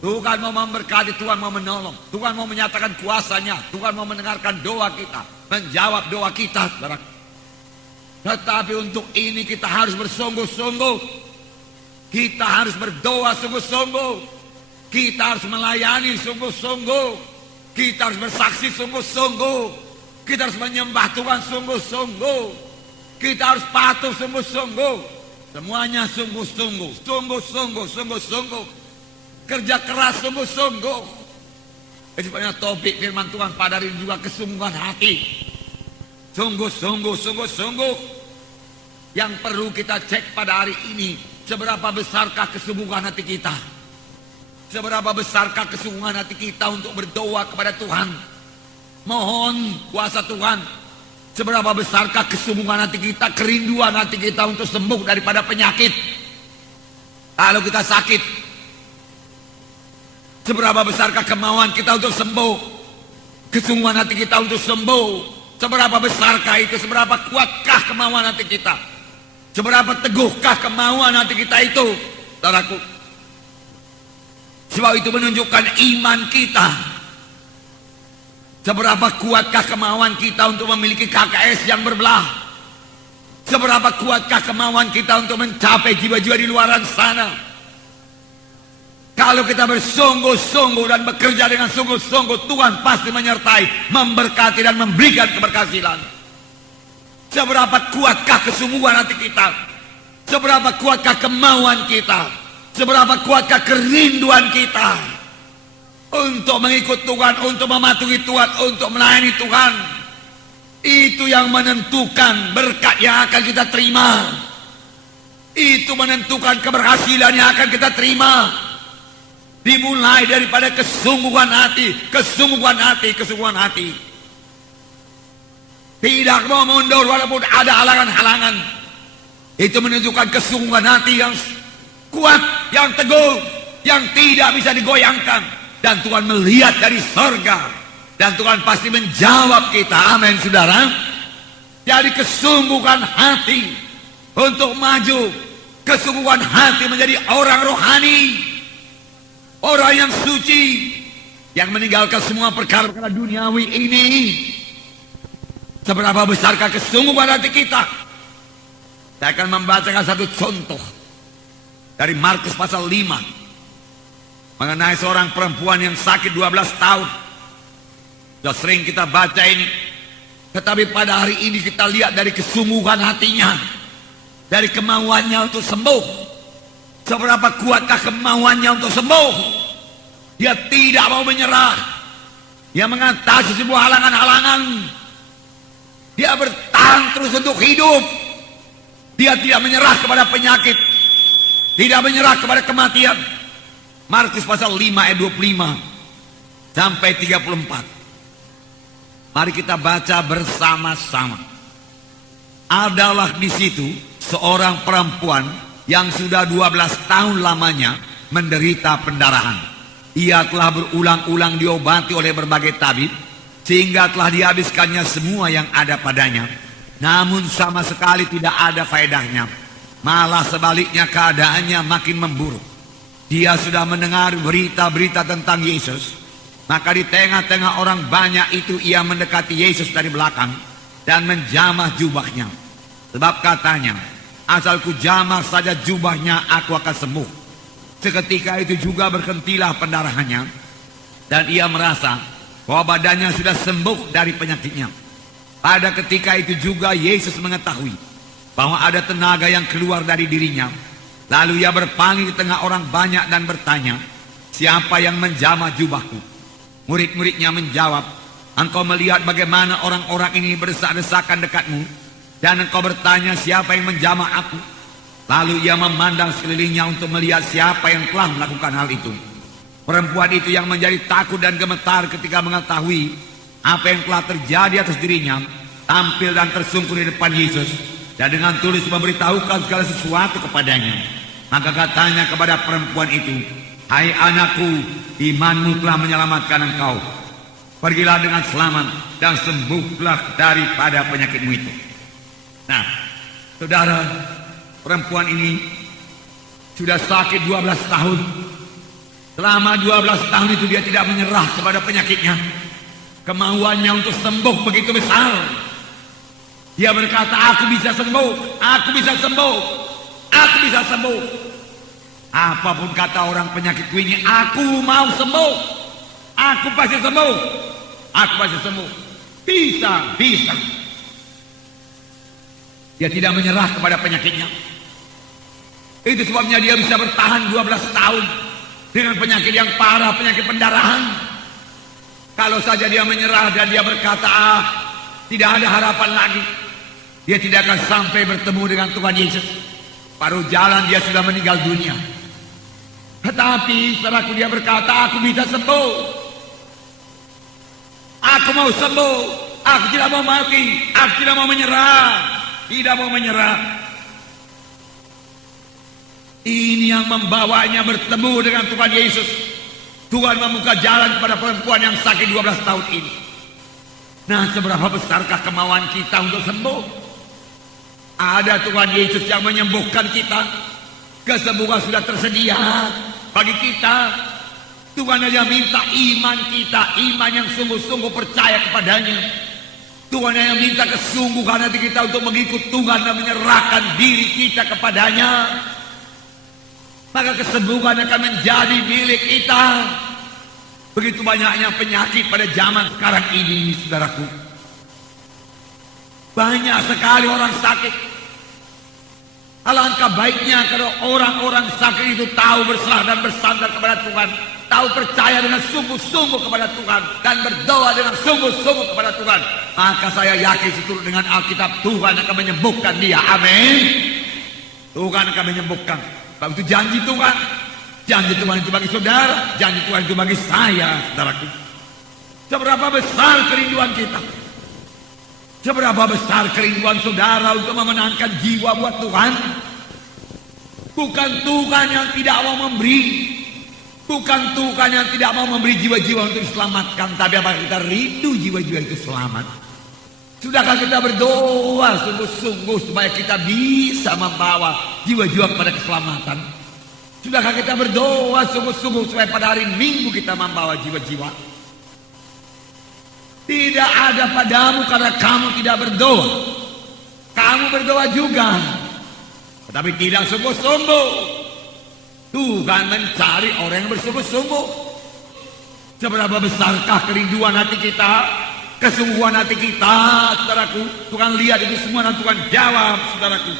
Tuhan mau memberkati, Tuhan mau menolong, Tuhan mau menyatakan kuasanya, Tuhan mau mendengarkan doa kita, menjawab doa kita, saudara. Tetapi untuk ini kita harus bersungguh-sungguh, kita harus berdoa sungguh-sungguh, kita harus melayani sungguh-sungguh, kita harus bersaksi sungguh-sungguh, kita harus menyembah Tuhan sungguh-sungguh, kita harus patuh sungguh-sungguh, semuanya sungguh-sungguh, sungguh-sungguh, sungguh-sungguh. Kerja keras sungguh-sungguh. Sebenarnya topik firman Tuhan pada hari ini juga kesungguhan hati. Sungguh-sungguh, sungguh-sungguh. Yang perlu kita cek pada hari ini, seberapa besarkah kesungguhan hati kita? Seberapa besarkah kesungguhan hati kita untuk berdoa kepada Tuhan? Mohon kuasa Tuhan. Seberapa besarkah kesungguhan hati kita, kerinduan hati kita untuk sembuh daripada penyakit? Kalau kita sakit, seberapa besarkah kemauan kita untuk sembuh? Kesungguhan hati kita untuk sembuh. Seberapa besarkah itu? Seberapa kuatkah kemauan hati kita? Seberapa teguhkah kemauan hati kita itu? Saudaraku, sebab itu menunjukkan iman kita. Seberapa kuatkah kemauan kita untuk memiliki KKS yang berbelah? Seberapa kuatkah kemauan kita untuk mencapai jiwa-jiwa di luaran sana? Kalau kita bersungguh-sungguh dan bekerja dengan sungguh-sungguh, Tuhan pasti menyertai, memberkati dan memberikan keberhasilan. Seberapa kuatkah kesungguhan hati kita? Seberapa kuatkah kemauan kita? Seberapa kuatkah kerinduan kita untuk mengikut Tuhan, untuk mematuhi Tuhan, untuk melayani Tuhan? Itu yang menentukan berkat yang akan kita terima. Itu menentukan keberhasilan yang akan kita terima. Dimulai daripada kesungguhan hati, kesungguhan hati, kesungguhan hati. Tidak mau mundur walaupun ada halangan-halangan. Itu menunjukkan kesungguhan hati yang kuat, yang teguh, yang tidak bisa digoyangkan. Dan Tuhan melihat dari sorga. Dan Tuhan pasti menjawab kita. Amin, saudara. Jadi kesungguhan hati untuk maju. Kesungguhan hati menjadi orang rohani. Orang yang suci, yang meninggalkan semua perkara-perkara duniawi ini. Seberapa besarkah kesungguhan hati kita? Saya akan membacakan satu contoh dari Markus pasal 5 mengenai seorang perempuan yang sakit 12 tahun. Sudah sering kita baca ini, tetapi pada hari ini kita lihat dari kesungguhan hatinya, dari kemauannya untuk sembuh. Seberapa kuatkah kemauannya untuk sembuh? Dia tidak mau menyerah. Dia mengatasi sebuah halangan-halangan. Dia bertahan terus untuk hidup. Dia tidak menyerah kepada penyakit, tidak menyerah kepada kematian. Markus pasal 5 ayat 25 sampai 34. Mari kita baca bersama-sama. Adalah di situ seorang perempuan yang sudah 12 tahun lamanya menderita pendarahan. Ia telah berulang-ulang diobati oleh berbagai tabib, sehingga telah dihabiskannya semua yang ada padanya. Namun sama sekali tidak ada faedahnya. Malah sebaliknya keadaannya makin memburuk. Dia sudah mendengar berita-berita tentang Yesus. Maka di tengah-tengah orang banyak itu ia mendekati Yesus dari belakang dan menjamah jubahnya. Sebab katanya, asal ku jamah saja jubahnya, aku akan sembuh. Seketika itu juga berhentilah pendarahannya, dan ia merasa bahwa badannya sudah sembuh dari penyakitnya. Pada ketika itu juga Yesus mengetahui bahwa ada tenaga yang keluar dari dirinya. Lalu ia berpaling di tengah orang banyak dan bertanya, siapa yang menjamah jubahku? Murid-muridnya menjawab, engkau melihat bagaimana orang-orang ini berdesak-desakan dekatmu, dan engkau bertanya siapa yang menjamah aku? Lalu ia memandang sekelilingnya untuk melihat siapa yang telah melakukan hal itu. Perempuan itu yang menjadi takut dan gemetar ketika mengetahui apa yang telah terjadi atas dirinya, tampil dan tersungkur di depan Yesus, dan dengan tulus memberitahukan segala sesuatu kepadanya. Maka katanya kepada perempuan itu, hai anakku, imanmu telah menyelamatkan engkau. Pergilah dengan selamat dan sembuhlah daripada penyakitmu itu. Nah, saudara, perempuan ini sudah sakit 12 tahun. Selama 12 tahun itu dia tidak menyerah kepada penyakitnya. Kemauannya untuk sembuh begitu besar. Dia berkata, aku bisa sembuh, aku bisa sembuh, aku bisa sembuh. Apapun kata orang penyakitku ini, aku mau sembuh. Aku pasti sembuh. Aku pasti sembuh. Bisa, bisa. Dia tidak menyerah kepada penyakitnya. Itu sebabnya dia bisa bertahan 12 tahun dengan penyakit yang parah, penyakit pendarahan. Kalau saja dia menyerah dan dia berkata, tidak ada harapan lagi, dia tidak akan sampai bertemu dengan Tuhan Yesus. Paruh jalan dia sudah meninggal dunia. Tetapi saudaraku, dia berkata, aku bisa sembuh. Aku mau sembuh. Aku tidak mau mati. Aku tidak mau menyerah. Tidak mau menyerah. Ini yang membawanya bertemu dengan Tuhan Yesus. Tuhan membuka jalan kepada perempuan yang sakit 12 tahun ini. Nah, seberapa besarkah kemauan kita untuk sembuh? Ada Tuhan Yesus yang menyembuhkan kita. Kesembuhan sudah tersedia bagi kita. Tuhan hanya minta iman kita, iman yang sungguh-sungguh percaya kepadanya. Tuhan hanya minta kesungguhan hati kita untuk mengikut Tuhan dan menyerahkan diri kita kepadanya. Maka kesembuhan akan menjadi milik kita. Begitu banyaknya penyakit pada zaman sekarang ini, saudaraku. Banyak sekali orang sakit. Alangkah baiknya kalau orang-orang sakit itu tahu berserah dan bersandar kepada Tuhan, tahu percaya dengan sungguh-sungguh kepada Tuhan, dan berdoa dengan sungguh-sungguh kepada Tuhan. Maka saya yakin seturut dengan Alkitab, Tuhan akan menyembuhkan dia. Amin. Tuhan akan menyembuhkan. Sebab itu janji Tuhan. Janji Tuhan itu bagi saudara, janji Tuhan itu bagi saya, saudaraku. Seberapa besar kerinduan kita, seberapa besar kerinduan saudara untuk memenangkan jiwa buat Tuhan. Bukan Tuhan yang tidak mau memberi, bukan Tuhan yang tidak mau memberi jiwa-jiwa untuk diselamatkan, tapi apakah kita rindu jiwa-jiwa itu selamat? Sudahkah kita berdoa sungguh-sungguh supaya kita bisa membawa jiwa-jiwa kepada keselamatan? Sudahkah kita berdoa sungguh-sungguh supaya pada hari Minggu kita membawa jiwa-jiwa? Tidak ada padamu karena kamu tidak berdoa. Kamu berdoa juga, tetapi tidak sungguh-sungguh. Tuhan mencari orang yang bersungguh-sungguh. Seberapa besarkah kerinduan hati kita, kesungguhan hati kita, saudaraku. Tuhan lihat itu semua dan Tuhan jawab, saudaraku.